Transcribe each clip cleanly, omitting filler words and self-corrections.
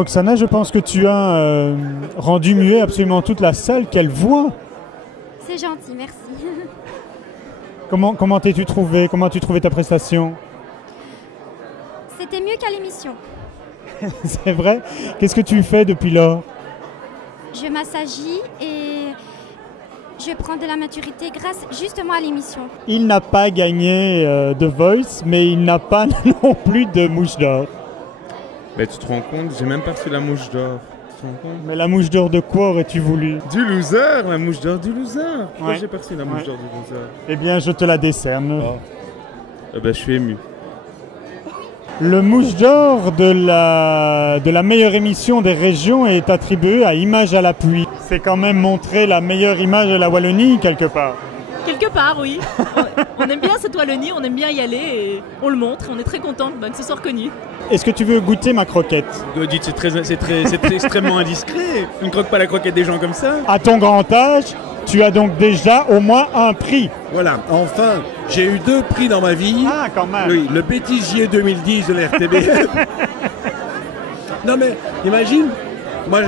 Roxana, je pense que tu as rendu muet absolument toute la salle. Quelle voix! C'est gentil, merci. Comment t'es-tu trouvé? Comment as-tu trouvé ta prestation? C'était mieux qu'à l'émission. C'est vrai? Qu'est-ce que tu fais depuis lors? Je m'assagis et je prends de la maturité grâce justement à l'émission. Il n'a pas gagné de Voice, mais il n'a pas non plus de mouche d'or. Mais tu te rends compte, j'ai même pas reçu la mouche d'or. Tu te rends compte? Mais la mouche d'or de quoi aurais-tu voulu? Du loser, la mouche d'or du loser. Pourquoi Ouais. j'ai pas reçu la mouche d'or du loser? Eh bien, je te la décerne. Oh. Je suis ému. Le mouche d'or de la meilleure émission des régions est attribué à Image à l'appui. C'est quand même montrer la meilleure image de la Wallonie, quelque part. Quelque part, oui. On aime bien cette Wallonie, on aime bien y aller et on le montre. On est très contents que ce soit reconnu. Est-ce que tu veux goûter ma croquette? Dites, c'est extrêmement indiscret. On ne croque pas la croquette des gens comme ça. À ton grand âge, tu as donc déjà au moins un prix. Voilà, enfin, j'ai eu 2 prix dans ma vie. Ah, quand même. Oui, le bêtisier 2010 de la RTBF. Non mais, imagine, moi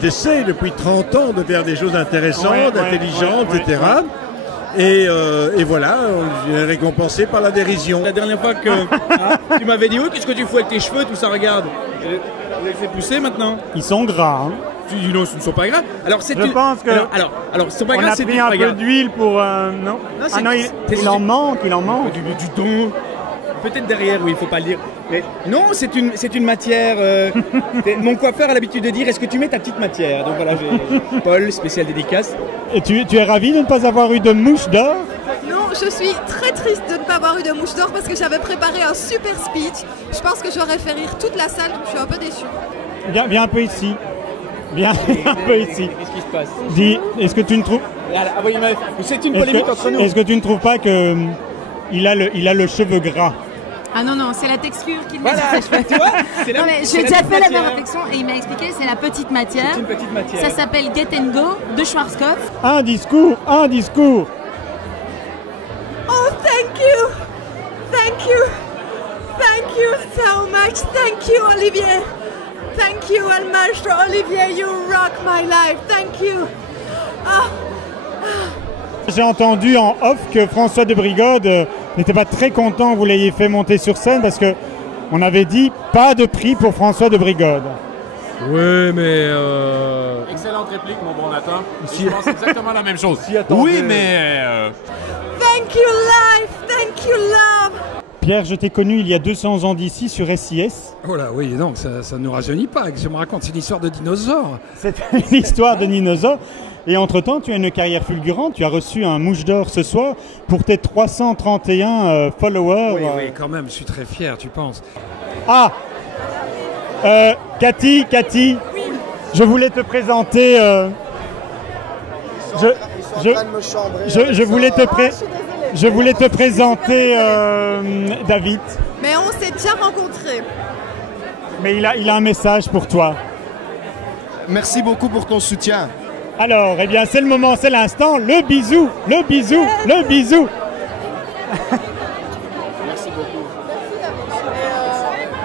j'essaie depuis 30 ans de faire des choses intéressantes, intelligentes, etc. Et voilà, on est récompensé par la dérision. La dernière fois que tu m'avais dit, oui, qu'est-ce que tu fous avec tes cheveux, tout ça, regarde. Je les fais pousser maintenant. Ils sont gras, hein. Tu dis non, ce ne sont pas gras. Alors, c'est Je pense que alors, ce sont pas on gras, a c'est pris un peu d'huile pour... non, Non, ah non, il en manque, il en manque. Du thon. Peut-être derrière, oui, il faut pas le dire. Mais non, c'est une matière. Mon coiffeur a l'habitude de dire, est-ce que tu mets ta petite matière? Donc voilà, j'ai Paul, spécial dédicace. Et tu es ravi de ne pas avoir eu de mouche d'or? Non, je suis très triste de ne pas avoir eu de mouche d'or parce que j'avais préparé un super speech. Je pense que j'aurais fait rire toute la salle, donc je suis un peu déçue. Viens un peu ici. Viens un peu ici. Qu'est-ce qui se passe? Dis, est-ce que tu ne trouves... C'est une polémique entre nous. Est-ce que tu ne trouves pas que il a le cheveu gras? Ah non, c'est la texture qui me Voilà, tu vois, c'est Non mais j'ai déjà fait la même réflexion et il m'a expliqué c'est la petite matière. C'est une petite matière. Ça s'appelle Get and Go de Schwarzkopf. Un discours. Oh, thank you! Thank you! Thank you so much! Thank you, Olivier! Thank you, El Maestro Olivier! You rock my life! Thank you! Oh. J'ai entendu en off que François de Brigode n'était pas très content que vous l'ayez fait monter sur scène parce que on avait dit pas de prix pour François de Brigode. Oui, mais... Excellente réplique, mon bon Nathan. Je pense exactement la même chose. Oui, mais... Thank you, life! Thank you, love! Pierre, je t'ai connu il y a 200 ans d'ici sur SIS. Oh là, oui, non, ça ne nous rajeunit pas. Je me raconte, c'est une histoire de dinosaure. C'est une histoire de dinosaure. Et entre-temps, tu as une carrière fulgurante. Tu as reçu un mouche d'or ce soir pour tes 331 followers. Oui, quand même, je suis très fier, tu penses. Ah Cathy, je voulais te présenter... Je voulais te présenter David. Mais on s'est déjà rencontrés. Mais il a un message pour toi. Merci beaucoup pour ton soutien. Alors, eh bien, c'est le moment, c'est l'instant. Le bisou. Merci beaucoup.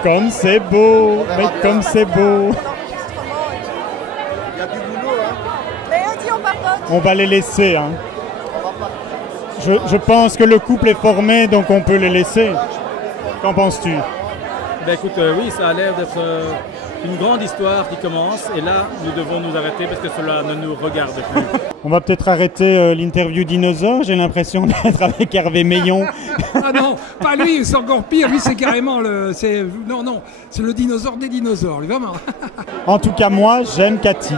Comme c'est beau, mais comme c'est beau. Il y a du boulot, hein. Mais on dit on papote. On va les laisser, hein. Je pense que le couple est formé, donc on peut les laisser. Qu'en penses-tu? Ben écoute, oui, ça a l'air d'être une grande histoire qui commence. Et là, nous devons nous arrêter parce que cela ne nous regarde plus. On va peut-être arrêter l'interview dinosaure. J'ai l'impression d'être avec Hervé Meillon. Ah non, pas lui, c'est encore pire. Lui, c'est carrément c'est le dinosaure des dinosaures, lui, vraiment. En tout cas, moi, j'aime Cathy.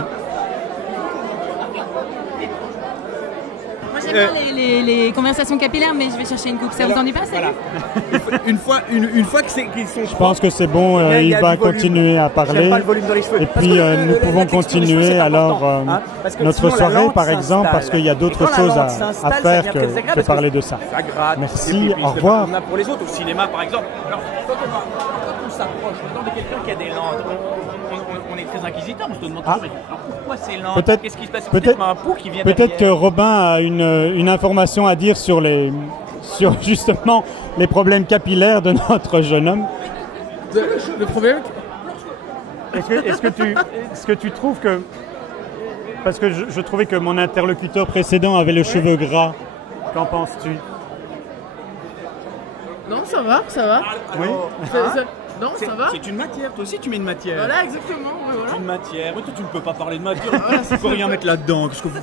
Moi j'aime bien les conversations capillaires mais je vais chercher une coupe. Ça vous ennuie pas, ça? Voilà. Une fois qu'ils sont... Je pense que c'est bon, il va continuer à parler. Pas le volume dans les cheveux. Et puis nous pouvons continuer alors notre soirée par exemple parce qu'il y a d'autres choses à faire que parler de ça. Merci, au revoir. On a pour les autres, au cinéma par exemple. Alors, quand on s'approche de quelqu'un qui a des landes, on est très inquisiteur, on se demande toujours, alors pourquoi c'est lent? Qu'est-ce qui se passe? Peut-être un pou qui vient Peut-être que Robin a une information à dire sur justement les problèmes capillaires de notre jeune homme. Le problème, Est-ce que tu trouves que... Parce que je trouvais que mon interlocuteur précédent avait le cheveu gras. Qu'en penses-tu? Non, ça va, ça va. Oui. Non, ça va. C'est une matière, toi aussi tu mets une matière. Voilà, exactement. Voilà. Une matière, mais toi tu ne peux pas parler de matière. Tu peux rien mettre là-dedans. Qu'est-ce que vous...